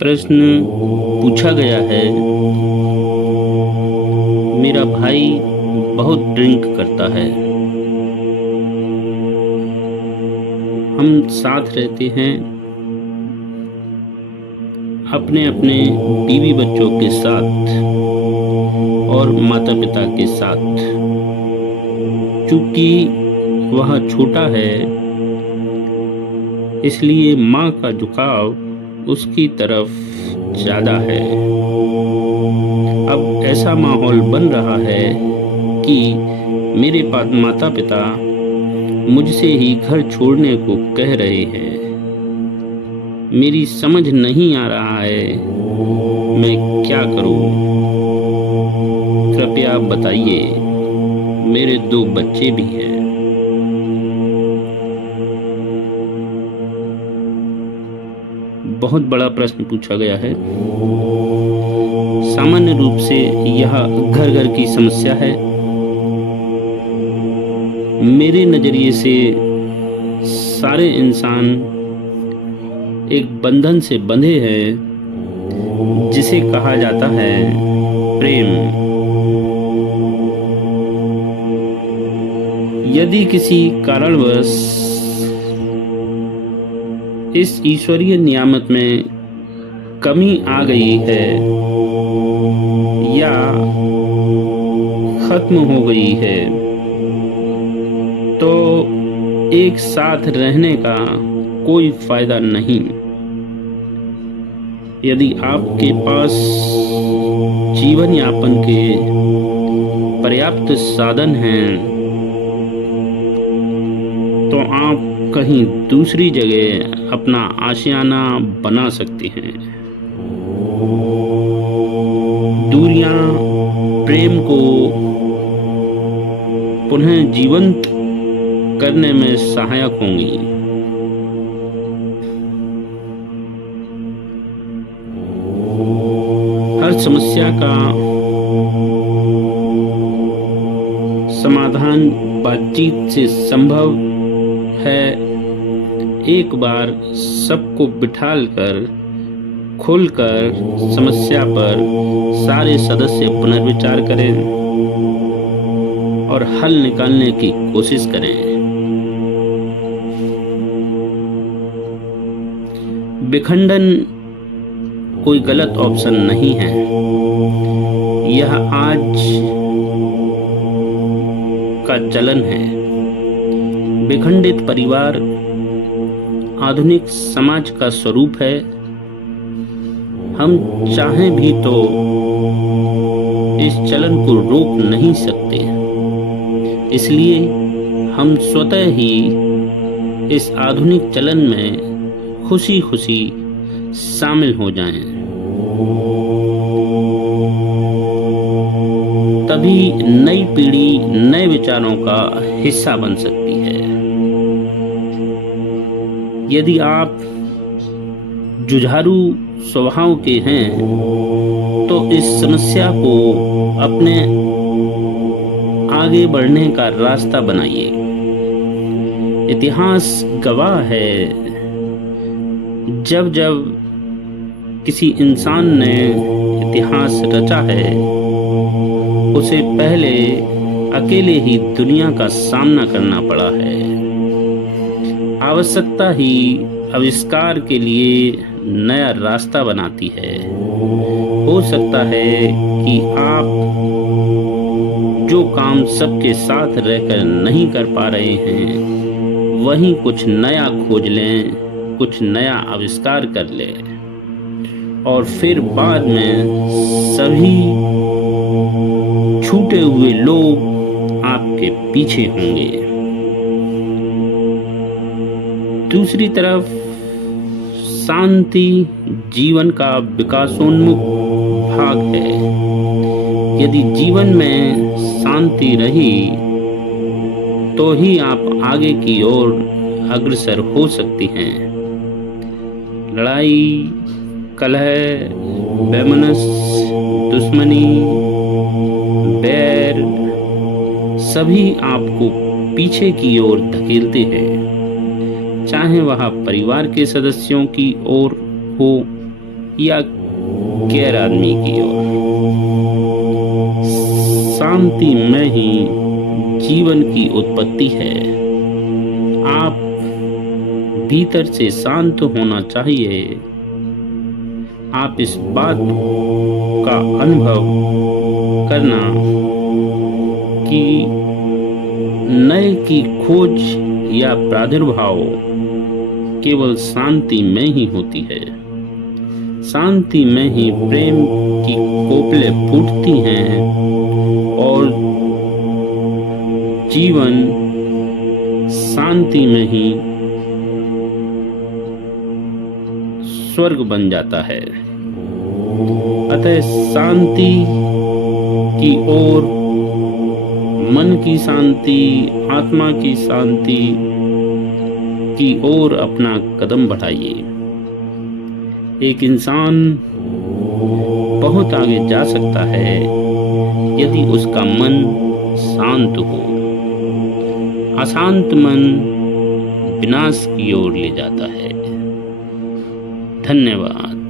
प्रश्न पूछा गया है, मेरा भाई बहुत ड्रिंक करता है। हम साथ रहते हैं, अपने अपने बीवी बच्चों के साथ और माता पिता के साथ। चूंकि वह छोटा है, इसलिए माँ का झुकाव उसकी तरफ ज़्यादा है। अब ऐसा माहौल बन रहा है कि मेरे माता पिता मुझसे ही घर छोड़ने को कह रहे हैं। मेरी समझ नहीं आ रहा है मैं क्या करूं। कृपया बताइए, मेरे 2 बच्चे भी हैं। बहुत बड़ा प्रश्न पूछा गया है। सामान्य रूप से यह घर घर की समस्या है। मेरे नजरिए से सारे इंसान एक बंधन से बंधे हैं जिसे कहा जाता है प्रेम। यदि किसी कारणवश इस ईश्वरीय नियामत में कमी आ गई है या खत्म हो गई है, तो एक साथ रहने का कोई फायदा नहीं। यदि आपके पास जीवन यापन के पर्याप्त साधन हैं, तो आप कहीं दूसरी जगह अपना आशियाना बना सकते हैं। दूरियां प्रेम को पुनः जीवंत करने में सहायक होंगी। हर समस्या का समाधान बातचीत से संभव है। एक बार सबको बिठालकर खुलकर समस्या पर सारे सदस्य पुनर्विचार करें और हल निकालने की कोशिश करें। विखंडन कोई गलत ऑप्शन नहीं है। यह आज का चलन है। विखंडित परिवार आधुनिक समाज का स्वरूप है। हम चाहें भी तो इस चलन को रोक नहीं सकते। इसलिए हम स्वतः ही इस आधुनिक चलन में खुशी खुशी शामिल हो जाएं। तभी नई पीढ़ी नए विचारों का हिस्सा बन सकती है। यदि आप जुझारू स्वभाव के हैं, तो इस समस्या को अपने आगे बढ़ने का रास्ता बनाइए। इतिहास गवाह है, जब जब किसी इंसान ने इतिहास रचा है, उसे पहले अकेले ही दुनिया का सामना करना पड़ा है। आवश्यकता ही आविष्कार के लिए नया रास्ता बनाती है। हो सकता है कि आप जो काम सबके साथ रहकर नहीं कर पा रहे हैं, वहीं कुछ नया खोज लें, कुछ नया आविष्कार कर लें, और फिर बाद में सभी छूटे हुए लोग आपके पीछे होंगे। दूसरी तरफ शांति जीवन का विकासोन्मुख भाग है। यदि जीवन में शांति रही, तो ही आप आगे की ओर अग्रसर हो सकती हैं। लड़ाई, कलह, वैमनस्य, दुश्मनी, बैर सभी आपको पीछे की ओर धकेलते हैं। चाहे वह परिवार के सदस्यों की ओर हो या गैर आदमी की ओर। शांति में ही जीवन की उत्पत्ति है। आप भीतर से शांत होना चाहिए। आप इस बात का अनुभव करना कि नए की खोज या प्रादुर्भाव केवल शांति में ही होती है। शांति में ही प्रेम की कोपलें फूटती हैं और जीवन शांति में ही स्वर्ग बन जाता है। अतः शांति की ओर, मन की शांति, आत्मा की शांति की ओर अपना कदम बढ़ाइए। एक इंसान बहुत आगे जा सकता है यदि उसका मन शांत हो। अशांत मन विनाश की ओर ले जाता है। धन्यवाद।